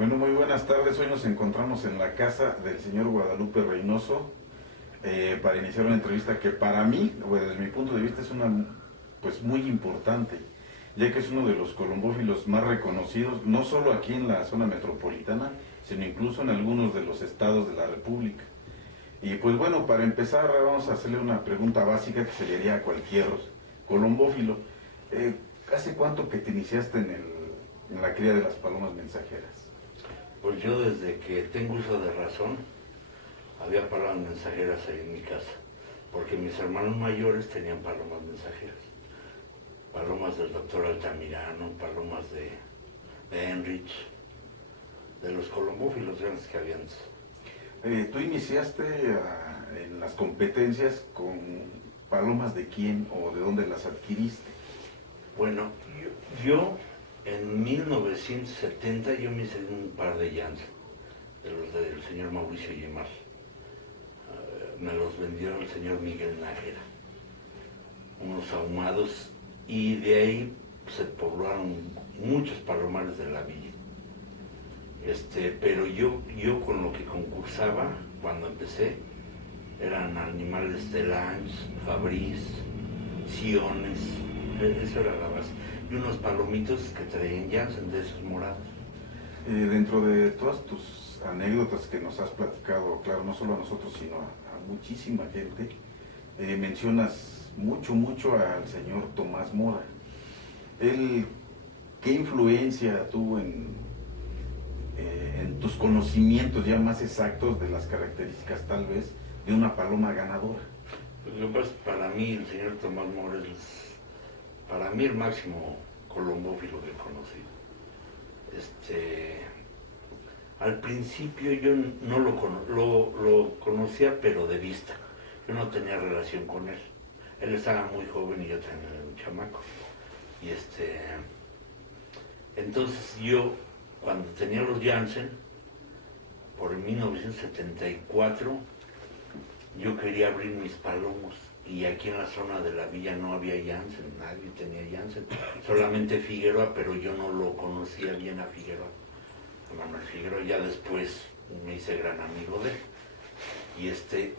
Bueno, muy buenas tardes. Hoy nos encontramos en la casa del señor Guadalupe Reynoso para iniciar una entrevista que para mí, o desde mi punto de vista, es una pues muy importante, ya que es uno de los colombófilos más reconocidos, no solo aquí en la zona metropolitana, sino incluso en algunos de los estados de la República. Y pues bueno, para empezar vamos a hacerle una pregunta básica que se le haría a cualquier colombófilo. Eh, ¿Hace cuánto que te iniciaste en la cría de las palomas mensajeras? Pues yo desde que tengo uso de razón, había palomas mensajeras ahí en mi casa, porque mis hermanos mayores tenían palomas mensajeras. Palomas del doctor Altamirano, palomas de Enrich, de los colombófilos grandes que había antes. ¿Tú iniciaste en las competencias con palomas de quién o de dónde las adquiriste? Bueno, yo en 1970 yo me hice un par de Janssen, de los del señor Mauricio Yemal. Me los vendió el señor Miguel Nájera, unos ahumados, y de ahí se poblaron muchos palomares de la villa. Pero yo con lo que concursaba cuando empecé eran animales de Lange, Fabriz, Siones, eso era la base. Y unos palomitos que traían Janssen de esos morados. Dentro de todas tus anécdotas que nos has platicado, claro, no solo a nosotros, sino a muchísima gente, mencionas mucho al señor Tomás Mora. Él, ¿qué influencia tuvo en tus conocimientos ya más exactos de las características tal vez de una paloma ganadora? Pues lo que pasa, para mí el señor Tomás Mora es para mí el máximo colombófilo que he conocido. Al principio yo no lo conocía, pero de vista. Yo no tenía relación con él. Él estaba muy joven y yo también era un chamaco. Y entonces yo, cuando tenía los Janssen, por 1974, yo quería abrir mis palomos. Y aquí en la zona de la villa no había Janssen, nadie tenía Janssen, solamente Figueroa, pero yo no lo conocía bien a Figueroa. Manuel Figueroa, ya después me hice gran amigo de él. Y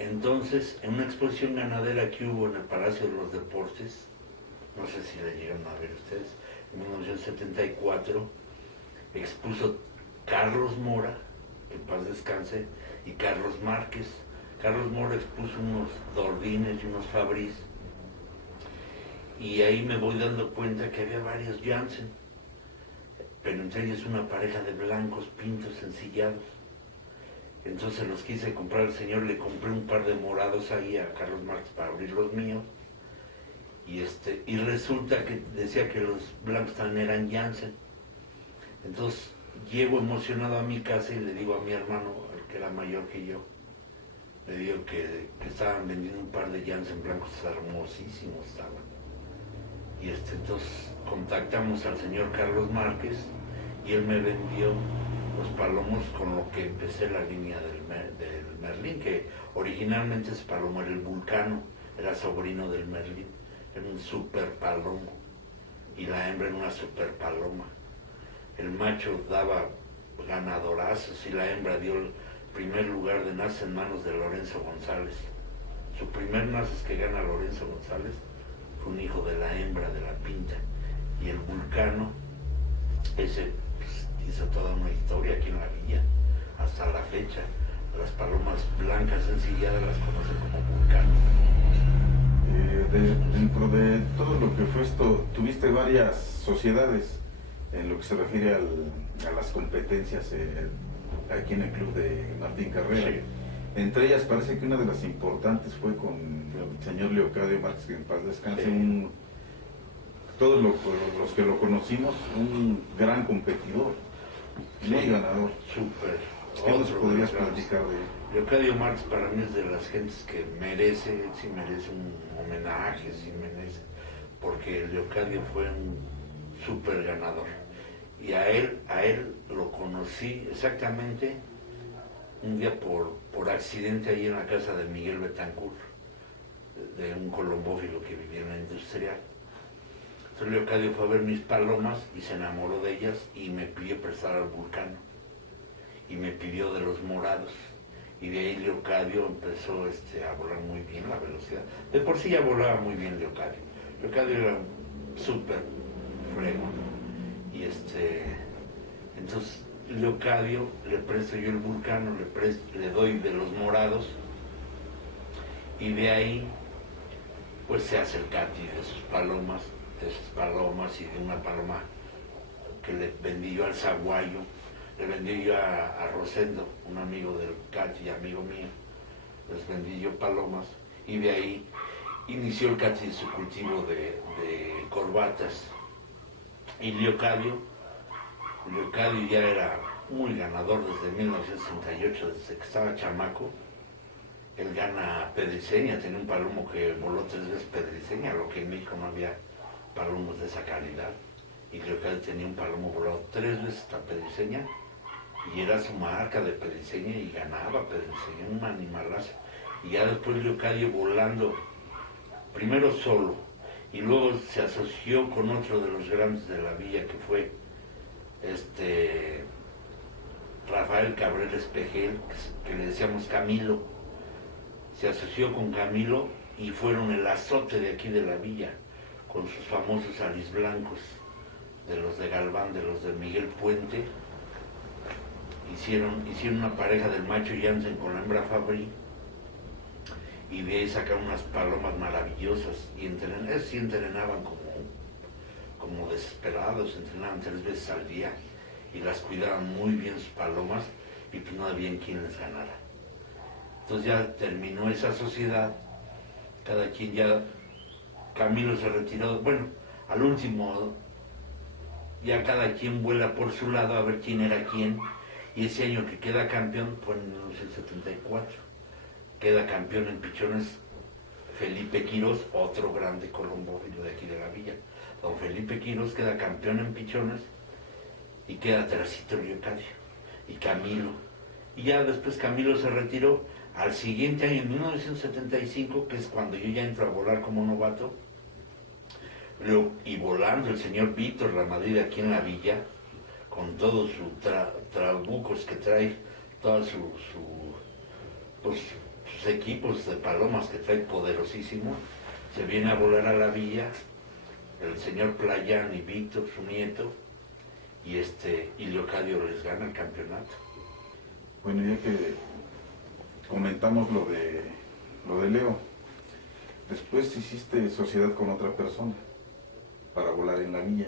entonces, en una exposición ganadera que hubo en el Palacio de los Deportes, no sé si la llegaron a ver ustedes, en 1974, expuso Carlos Mora, que en paz descanse, y Carlos Márquez. Carlos Mora expuso unos Dordines y unos Fabriz, y ahí me voy dando cuenta que había varios Janssen, pero entre ellos una pareja de blancos pintos ensillados. Entonces los quise comprar al señor, le compré un par de morados ahí a Carlos Márquez para abrir los míos, y resulta que decía que los blancos también eran Janssen. Entonces llego emocionado a mi casa y le digo a mi hermano, el que era mayor que yo, le digo que estaban vendiendo un par de Janssen blancos, hermosísimos estaban. Y entonces contactamos al señor Carlos Márquez y él me vendió los palomos con lo que empecé la línea del Merlín, que originalmente ese palomo era el Vulcano, era sobrino del Merlín, era un super palomo, y la hembra era una super paloma. El macho daba ganadorazos y la hembra dio el primer lugar de nace en manos de Lorenzo González. Su primer naces que gana Lorenzo González fue un hijo de la hembra de la Pinta. Y el Vulcano, ese pues, hizo toda una historia aquí en la villa, hasta la fecha. Las palomas blancas ensilladas las conocen como Vulcano. Dentro de todo lo que fue esto, tuviste varias sociedades en lo que se refiere a las competencias aquí en el club de Martín Carrera. Sí. Entre ellas parece que una de las importantes fue con el señor Leocadio Márquez, que en paz descanse, Sí. Todos los que lo conocimos, un gran competidor, muy ganador. Súper. ¿Qué nos podrías platicar de él? Leocadio Márquez para mí es de las gentes que merece, sí merece un homenaje, sí merece, porque Leocadio fue un súper ganador. Y a él lo conocí exactamente un día por accidente ahí en la casa de Miguel Betancourt, de un colombófilo que vivía en la industrial. Entonces Leocadio fue a ver mis palomas y se enamoró de ellas y me pidió prestar al Vulcano. y me pidió de los morados. Y de ahí Leocadio empezó a volar muy bien la velocidad. De por sí ya volaba muy bien Leocadio. Leocadio era súper fregón. Y entonces Leocadio le presto yo el Vulcano, le doy de los morados. Y de ahí pues se hace el Cati de esas palomas y de una paloma que le vendí yo al Zaguayo, le vendí yo a Rosendo, un amigo del Cati, amigo mío, les vendí yo palomas y de ahí inició el Cati su cultivo de corbatas. Y Leocadio ya era muy ganador desde 1968, desde que estaba chamaco. Él gana pedriceña, tenía un palomo que voló 3 veces pedriceña, lo que en México no había palomos de esa calidad. Y Leocadio tenía un palomo volado 3 veces la pedriceña y era su marca de pedriceña y ganaba pedriceña, un animalazo. Y ya después Leocadio volando, primero solo, y luego se asoció con otro de los grandes de la villa que fue Rafael Cabrera Espejel, que le decíamos Camilo. Se asoció con Camilo y fueron el azote de aquí de la villa, con sus famosos alisblancos, de los de Galván, de los de Miguel Puente. Hicieron una pareja del macho Jansen con la hembra Fabri, y de ahí sacaron unas palomas maravillosas, y sí entrenaban como desesperados, entrenaban 3 veces al día, y las cuidaban muy bien sus palomas, y pues no había quien les ganara. Entonces ya terminó esa sociedad, cada quien ya, Camilo se retiró, bueno, al último ya cada quien vuela por su lado a ver quién era quién, y ese año que queda campeón fue en 1974, queda campeón en pichones Felipe Quirós, otro grande colombófilo de aquí de la villa. Don Felipe Quirós queda campeón en pichones y queda tercito Leocadio y Camilo, y ya después Camilo se retiró. Al siguiente año, en 1975, que es cuando yo ya entro a volar como novato, y volando el señor Víctor Ramadrid aquí en la villa, con todos sus trabucos que trae, todos sus equipos de palomas que trae poderosísimo, se viene a volar a la villa, el señor Playán y Víctor, su nieto, y Leocadio les gana el campeonato. Bueno, ya que comentamos lo de Leo, después hiciste sociedad con otra persona para volar en la villa.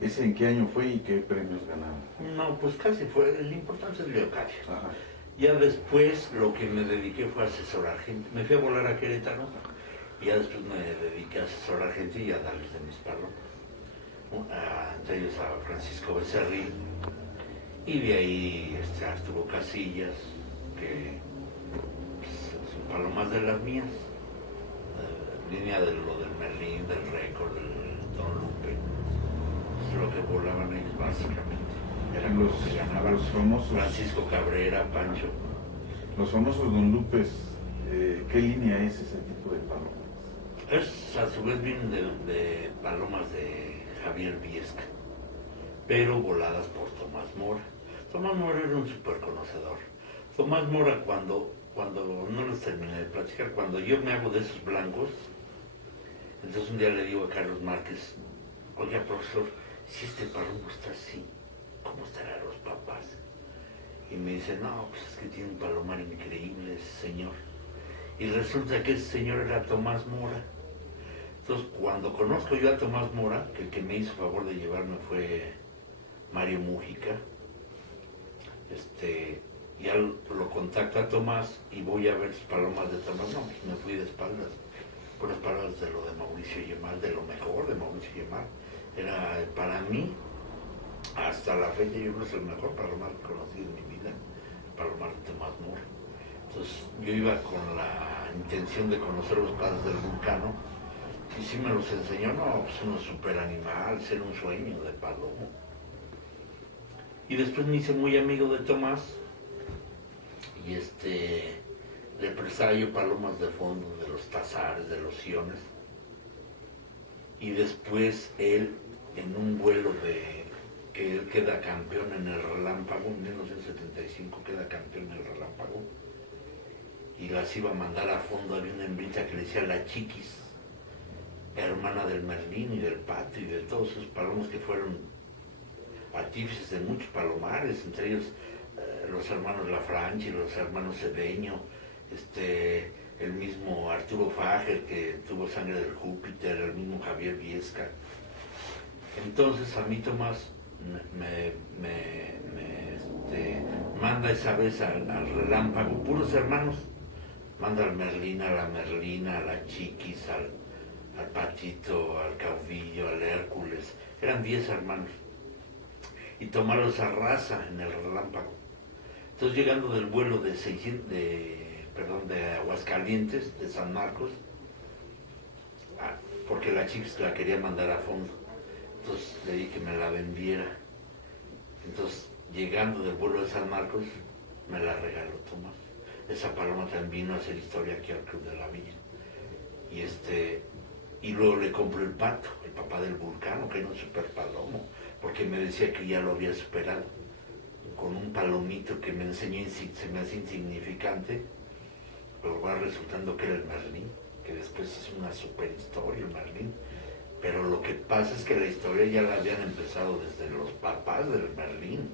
¿Ese en qué año fue y qué premios ganaron? No, pues casi fue, el importante es Leocadio. Ajá. Ya después lo que me dediqué fue a asesorar gente. Me fui a volar a Querétaro y ya después me dediqué a asesorar gente y a darles de mis palomas. Entre ellos a Francisco Becerril, y de ahí Arturo Casillas, que son palomas de las mías, línea de lo del Merlín, del Récord, del Don Lupe, es lo que volaban ellos básicamente. Eran los que ganaban, los famosos Francisco Cabrera, Pancho. Los famosos Don Lupes, ¿qué línea es ese tipo de palomas? Es, a su vez vienen de palomas de Javier Viesca, pero voladas por Tomás Mora. Tomás Mora era un súper conocedor. Tomás Mora, cuando no les terminé de platicar, cuando yo me hago de esos blancos, entonces un día le digo a Carlos Márquez, oiga profesor, si este palomo está así, ¿cómo estarán los papás? Y me dice, no, pues es que tiene un palomar increíble ese señor. Y resulta que ese señor era Tomás Mora. Entonces, cuando conozco yo a Tomás Mora, que el que me hizo favor de llevarme fue Mario Mújica, ya lo contacto a Tomás y voy a ver sus palomas de Tomás. No, pues me fui de espaldas, por las palabras de lo de Mauricio Yemar, de lo mejor de Mauricio Yemar. Era para mí, hasta la fecha, yo creo que es el mejor palomar que conocí en mi vida, el palomar de Tomás Mora. Entonces, yo iba con la intención de conocer los padres del Vulcano, y sí me los enseñó, no, pues uno super animal, ser un sueño de palomo. Y después me hice muy amigo de Tomás, y le prestaba yo palomas de fondo, de los tazares, de los siones. Y después él, en un vuelo que él queda campeón en el Relámpago, en 1975 queda campeón en el Relámpago, y las iba a mandar a fondo. Había una hembrita que le decía la Chiquis, hermana del Merlín y del Pato y de todos esos palomos que fueron artífices de muchos palomares, entre ellos los hermanos Lafranchi, los hermanos Cedeño, el mismo Arturo Fager, que tuvo sangre del Júpiter, el mismo Javier Viesca. Entonces a mí Tomás manda esa vez al Relámpago, puros hermanos, manda al Merlín, a la Merlina, a la Chiquis, al Patito, al Caudillo, al Hércules, eran 10 hermanos, y Tomás los arrasa en el Relámpago. Entonces, llegando del vuelo de Aguascalientes, de San Marcos, porque la Chiquis la quería mandar a fondo, entonces le dije que me la vendiera. Entonces, llegando del vuelo de San Marcos, me la regaló Tomás. Esa paloma también vino a hacer historia aquí al Club de la Villa. Y luego le compró el Pato, el papá del Vulcano, que era un super palomo, porque me decía que ya lo había superado, con un palomito que me enseñó, se me hace insignificante, pero va resultando que era el Merlín, que después es una super historia el Merlín. Pero lo que pasa es que la historia ya la habían empezado desde los papás del Merlín.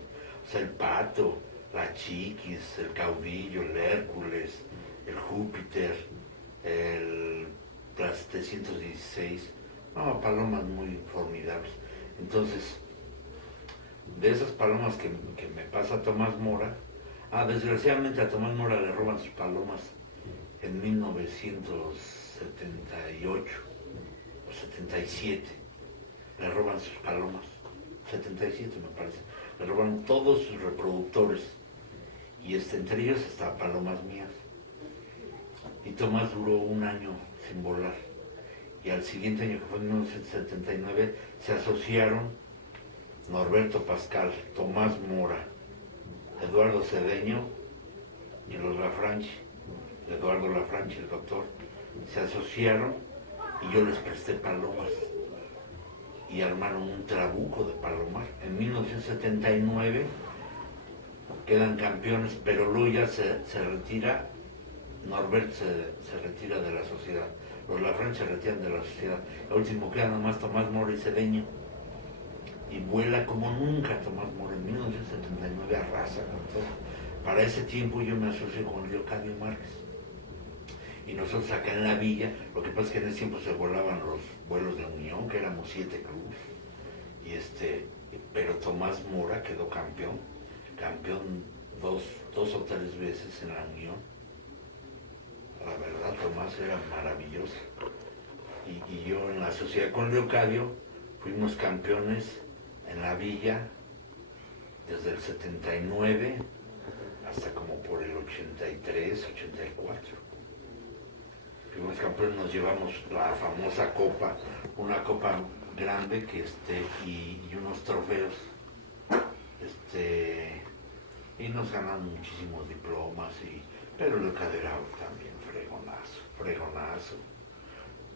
O sea, el Pato, la Chiquis, el Caudillo, el Hércules, el Júpiter, la 716. No, palomas muy formidables. Entonces, de esas palomas que me pasa Tomás Mora, desgraciadamente a Tomás Mora le roban sus palomas en 1978. 77, le roban sus palomas, 77 me parece, le roban todos sus reproductores, y entre ellos hasta palomas mías. Y Tomás duró un año sin volar, y al siguiente año, que fue en 1979, se asociaron Norberto Pascal, Tomás Mora, Eduardo Cedeño y los Lafranchi, Eduardo Lafranchi, el doctor, se asociaron, y yo les presté palomas y armaron un trabuco de palomas. En 1979 quedan campeones, pero luego ya se retira, Norbert se retira de la sociedad, los Lafranchi se retiran de la sociedad. El último queda nomás Tomás Mora y Cedeño, y vuela como nunca Tomás Mora. En 1979 arrasa con todo. Para ese tiempo yo me asocié con Leocadio Márquez, y nosotros acá en la villa, lo que pasa es que en ese tiempo se volaban los vuelos de Unión, que éramos 7 clubes, pero Tomás Mora quedó campeón dos o tres veces en la Unión. La verdad, Tomás era maravilloso. Y yo en la sociedad con Leocadio fuimos campeones en la villa desde el 79 hasta como por el 83, 84. Fuimos campeones, nos llevamos la famosa copa, una copa grande y unos trofeos, y nos ganan muchísimos diplomas, pero Leocadio era también fregonazo.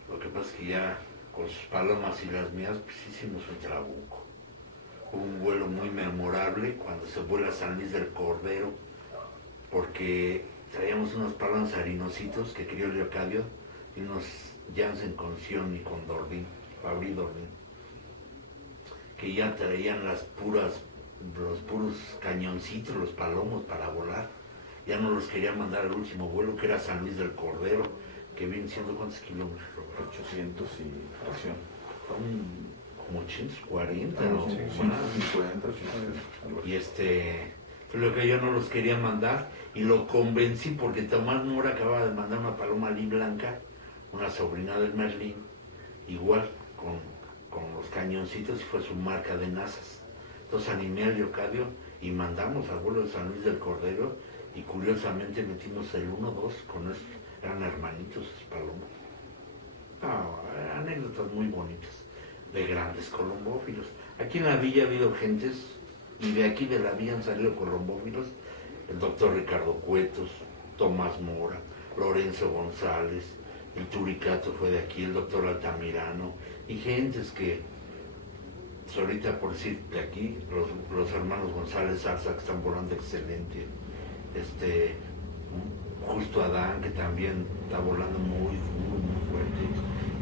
Lo que pasa es que ya con sus palomas y las mías, pues hicimos un trabuco. Hubo un vuelo muy memorable cuando se vuela a San Luis del Cordero, porque traíamos unos palomas harinositos que crió Leocadio y unos Janssen con Sion y con Dorlin, Fabri Dorlin, que ya traían los puros cañoncitos, los palomos para volar. Ya no los quería mandar al último vuelo, que era San Luis del Cordero, que viene siendo ¿cuántos kilómetros? 800 y fracción. Como 840, ¿no? Sí, 150, 80. Y lo que yo no los quería mandar, y lo convencí porque Tomás Mora acababa de mandar una paloma ali blanca, una sobrina del Merlín, igual, con los cañoncitos, y fue su marca de nazas. Entonces animé a Leocadio y mandamos al vuelo de San Luis del Cordero, y curiosamente metimos el 1-2 con esos, eran hermanitos esos palomas. Anécdotas muy bonitas de grandes colombófilos. Aquí en la villa ha habido gentes, y de aquí de la villa han salido colombófilos, el doctor Ricardo Cuetos, Tomás Mora, Lorenzo González, el Turicato fue de aquí, el doctor Altamirano, y gentes que pues ahorita por decir de aquí, los hermanos González Zarza que están volando excelente, Justo Adán que también está volando muy fuerte,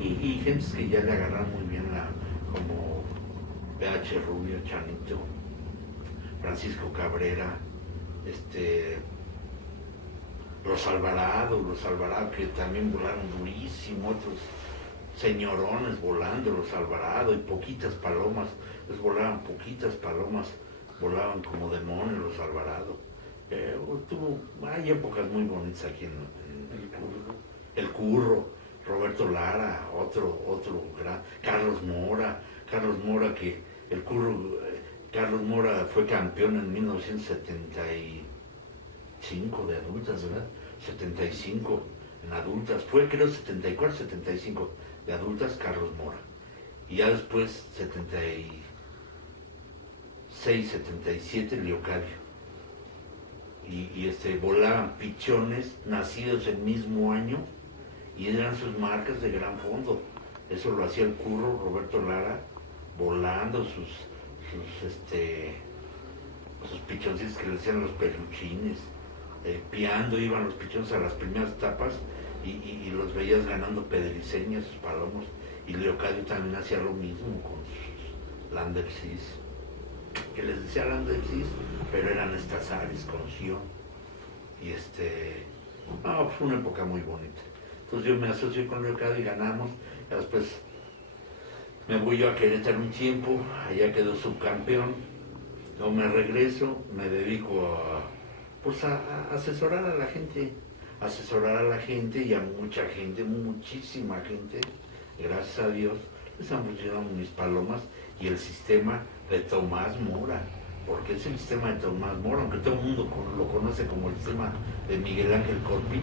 y gentes que ya le agarran muy bien como PH Rubio, Chanito, Francisco Cabrera, los Alvarado que también volaron durísimo, otros señorones volando, los Alvarado, y poquitas palomas, les volaban poquitas palomas, volaban como demonios los Alvarado. Hay épocas muy bonitas aquí en el Curro, Roberto Lara, otro gran, Carlos Mora que el Curro, Carlos Mora fue campeón en 1975 de adultas, ¿verdad? 75 en adultas, fue creo 74, 75 de adultas Carlos Mora. Y ya después 76, 77 Leocadio. Y volaban pichones nacidos el mismo año y eran sus marcas de gran fondo. Eso lo hacía el Curro, Roberto Lara, volando sus pichoncitos que le decían los peluchines, piando, iban los pichones a las primeras etapas y los veías ganando pedriceñas, sus palomos. Y Leocadio también hacía lo mismo con sus Landersis, que les decía Landersis, pero eran estazares con Sion. Y fue una época muy bonita. Entonces yo me asocié con Leocadio y ganamos. Y después me voy yo a Querétaro un tiempo, allá quedó subcampeón. Luego me regreso, me dedico a asesorar a la gente, y a mucha gente, muchísima gente, gracias a Dios, les han funcionado mis palomas y el sistema de Tomás Mora, porque es el sistema de Tomás Mora, aunque todo el mundo lo conoce como el sistema de Miguel Ángel Corpi,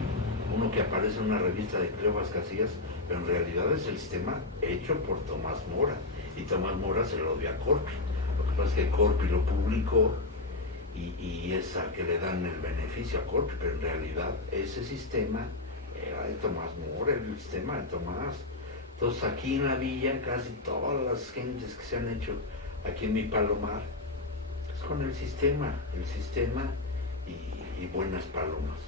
uno que aparece en una revista de Cleofas Casillas, pero en realidad es el sistema hecho por Tomás Mora, y Tomás Mora se lo dio a Corpi. Lo que pasa es que Corpi lo publicó y es al que le dan el beneficio a Corpi, pero en realidad ese sistema era de Tomás Mora, el sistema de Tomás. Entonces aquí en la villa casi todas las gentes que se han hecho aquí en mi palomar es con el sistema y buenas palomas.